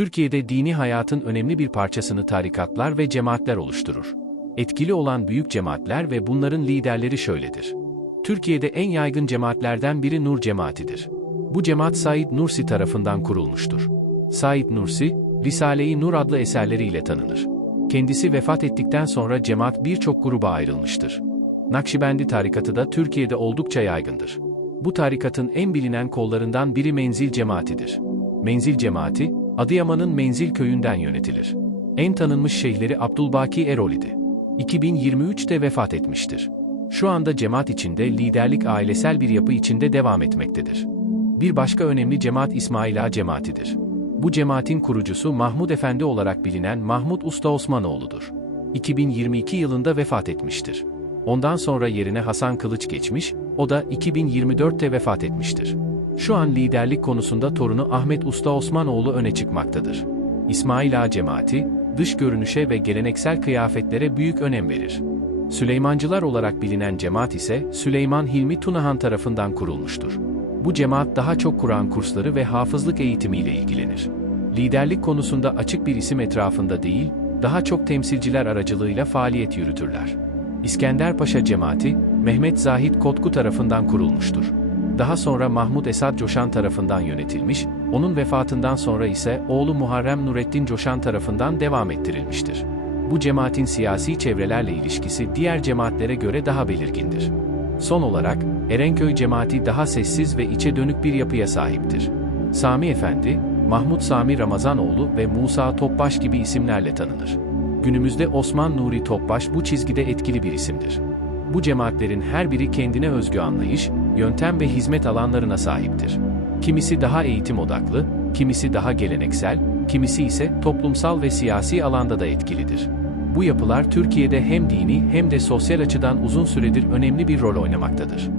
Türkiye'de dini hayatın önemli bir parçasını tarikatlar ve cemaatler oluşturur. Etkili olan büyük cemaatler ve bunların liderleri şöyledir. Türkiye'de en yaygın cemaatlerden biri Nur Cemaatidir. Bu cemaat Said Nursi tarafından kurulmuştur. Said Nursi, Risale-i Nur adlı eserleriyle tanınır. Kendisi vefat ettikten sonra cemaat birçok gruba ayrılmıştır. Nakşibendi tarikatı da Türkiye'de oldukça yaygındır. Bu tarikatın en bilinen kollarından biri Menzil Cemaatidir. Menzil Cemaati, Adıyaman'ın Menzil köyünden yönetilir. En tanınmış şeyhleri Abdülbaki Erol idi. 2023'te vefat etmiştir. Şu anda cemaat içinde liderlik ailesel bir yapı içinde devam etmektedir. Bir başka önemli cemaat İsmail Ağa Cemaatidir. Bu cemaatin kurucusu Mahmud Efendi olarak bilinen Mahmud Usta Osmanoğlu'dur. 2022 yılında vefat etmiştir. Ondan sonra yerine Hasan Kılıç geçmiş, o da 2024'te vefat etmiştir. Şu an liderlik konusunda torunu Ahmet Usta Osmanoğlu öne çıkmaktadır. İsmail Ağa Cemaati, dış görünüşe ve geleneksel kıyafetlere büyük önem verir. Süleymancılar olarak bilinen cemaat ise Süleyman Hilmi Tunahan tarafından kurulmuştur. Bu cemaat daha çok Kur'an kursları ve hafızlık eğitimiyle ilgilenir. Liderlik konusunda açık bir isim etrafında değil, daha çok temsilciler aracılığıyla faaliyet yürütürler. İskender Paşa Cemaati, Mehmet Zahid Kotku tarafından kurulmuştur. Daha sonra Mahmud Esad Coşan tarafından yönetilmiş, onun vefatından sonra ise oğlu Muharrem Nurettin Coşan tarafından devam ettirilmiştir. Bu cemaatin siyasi çevrelerle ilişkisi diğer cemaatlere göre daha belirgindir. Son olarak, Erenköy cemaati daha sessiz ve içe dönük bir yapıya sahiptir. Sami Efendi, Mahmut Sami Ramazanoğlu ve Musa Topbaş gibi isimlerle tanınır. Günümüzde Osman Nuri Topbaş bu çizgide etkili bir isimdir. Bu cemaatlerin her biri kendine özgü anlayış, yöntem ve hizmet alanlarına sahiptir. Kimisi daha eğitim odaklı, kimisi daha geleneksel, kimisi ise toplumsal ve siyasi alanda da etkilidir. Bu yapılar Türkiye'de hem dini hem de sosyal açıdan uzun süredir önemli bir rol oynamaktadır.